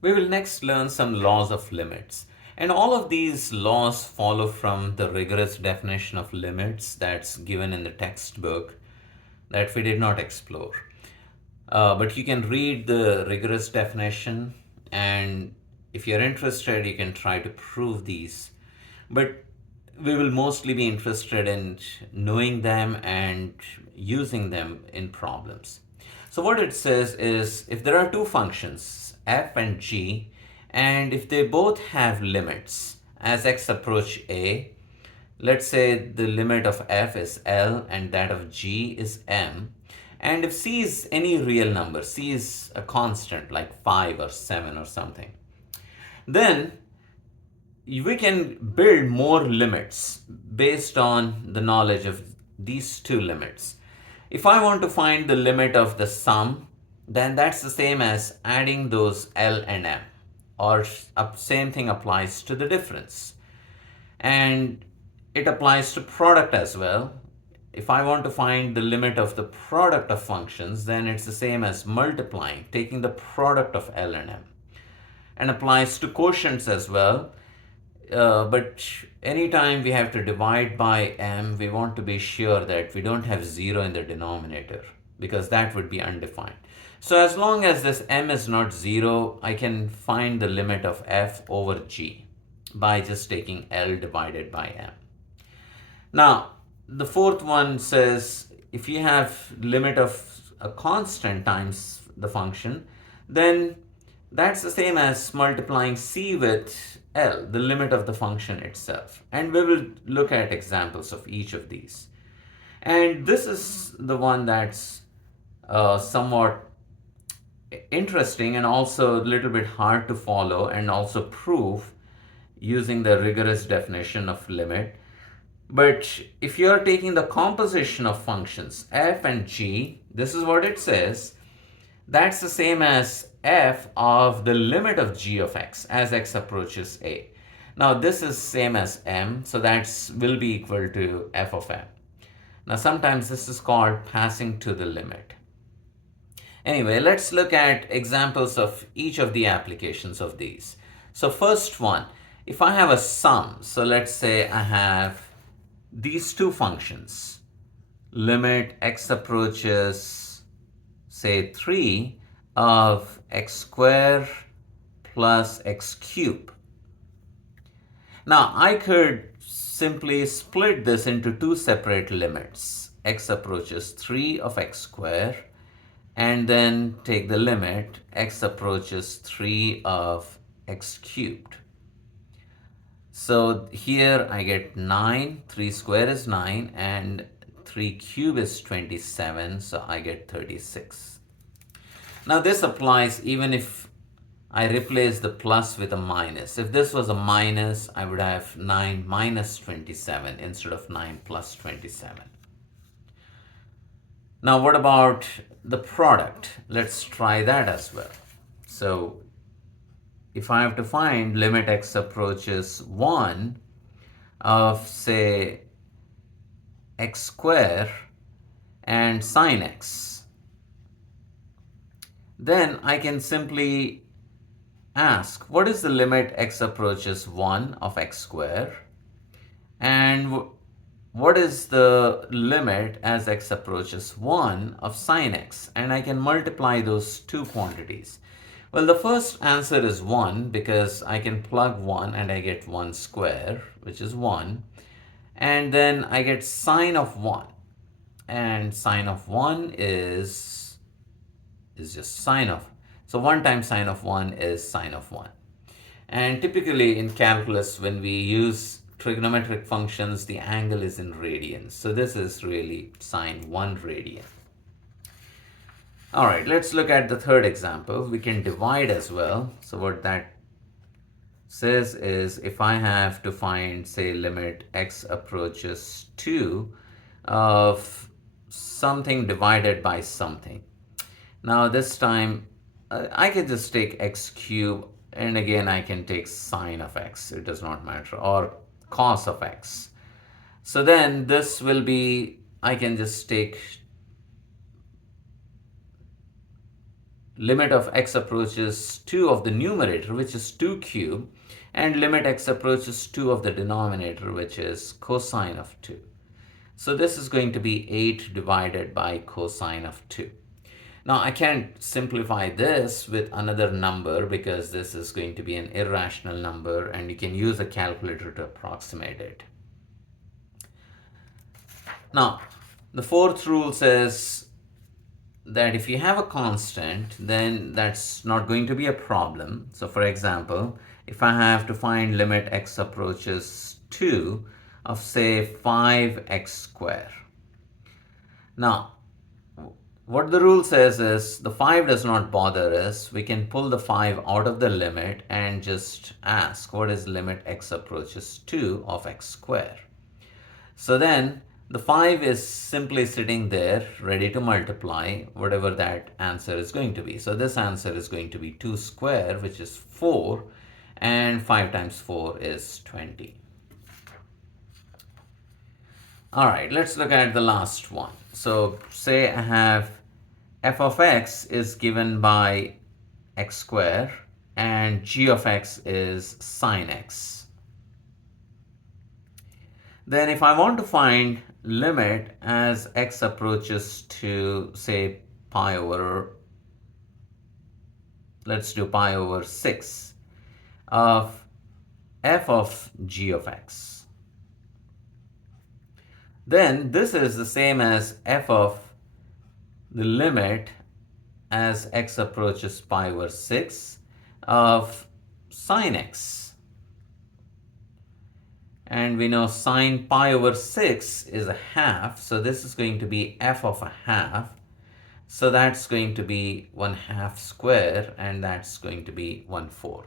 We will next learn some laws of limits. And all of these laws follow from the rigorous definition of limits that's given in the textbook that we did not explore. But you can read the rigorous definition, and if you're interested, you can try to prove these. But we will mostly be interested in knowing them and using them in problems. So, what it says is if there are two functions, f and g, and if they both have limits as x approach a, let's say the limit of f is L and that of g is m. And if c is any real number, c is a constant like 5 or 7 or something, then we can build more limits based on the knowledge of these two limits. If I want to find the limit of the sum, then that's the same as adding those L and M, or same thing applies to the difference. And it applies to product as well. If I want to find the limit of the product of functions, then it's the same as multiplying, taking the product of L and M. And applies to quotients as well. But anytime we have to divide by m, we want to be sure that we don't have 0 in the denominator, because that would be undefined. So as long as this m is not 0, I can find the limit of f over g by just taking L divided by m. Now, the fourth one says if you have limit of a constant times the function, then that's the same as multiplying c with L, the limit of the function itself. And we will look at examples of each of these. And this is the one that's somewhat interesting and also a little bit hard to follow and also prove using the rigorous definition of limit. But if you are taking the composition of functions f and g, this is what it says. That's the same as f of the limit of g of x as x approaches a. Now this is same as m, so that will be equal to f of m. Now sometimes this is called passing to the limit. Anyway, let's look at examples of each of the applications of these. So first one, if I have a sum, so let's say I have these two functions, limit x approaches, say 3 of x squared plus x cubed. Now I could simply split this into two separate limits, x approaches 3 of x squared, and then take the limit x approaches 3 of x cubed. So here I get 9, 3 square is 9, and 3 cube is 27, so I get 36. Now this applies even if I replace the plus with a minus. If this was a minus, I would have 9 minus 27 instead of 9 plus 27. Now what about the product? Let's try that as well. So if I have to find limit x approaches 1 of, say, x squared and sine x, then I can simply ask what is the limit x approaches 1 of x squared, and what is the limit as x approaches 1 of sine x, and I can multiply those two quantities. Well, the first answer is 1 because I can plug 1 and I get 1 square, which is 1. And then I get sine of 1. And sine of 1 is just sine of. So 1 times sine of 1 is sine of 1. And typically in calculus, when we use trigonometric functions, the angle is in radians. So this is really sine 1 radian. All right, let's look at the third example. We can divide as well. So what that says is if I have to find, say, limit x approaches 2 of something divided by something. Now this time I can just take x cubed, and again I can take sine of x, it does not matter, or cos of x. So then this will be, I can just take limit of x approaches 2 of the numerator, which is 2 cube, and limit x approaches 2 of the denominator, which is cosine of 2. So this is going to be 8 divided by cosine of 2. Now I can't simplify this with another number because this is going to be an irrational number, and you can use a calculator to approximate it. Now, the fourth rule says that if you have a constant, then that's not going to be a problem. So for example, if I have to find limit x approaches 2 of say 5x square. Now, what the rule says is the 5 does not bother us. We can pull the 5 out of the limit and just ask what is limit x approaches 2 of x square. So then the 5 is simply sitting there ready to multiply whatever that answer is going to be. So this answer is going to be 2 square, which is 4, and 5 times 4 is 20. All right, let's look at the last one. So say I have f of x is given by x square and g of x is sine x. Then if I want to find limit as x approaches to say pi over, let's do pi over 6 of f of g of x, then this is the same as f of the limit as x approaches pi over 6 of sine x. And we know sine pi over 6 is a half, so this is going to be f of a half. So that's going to be 1/2 square, and that's going to be 1/4.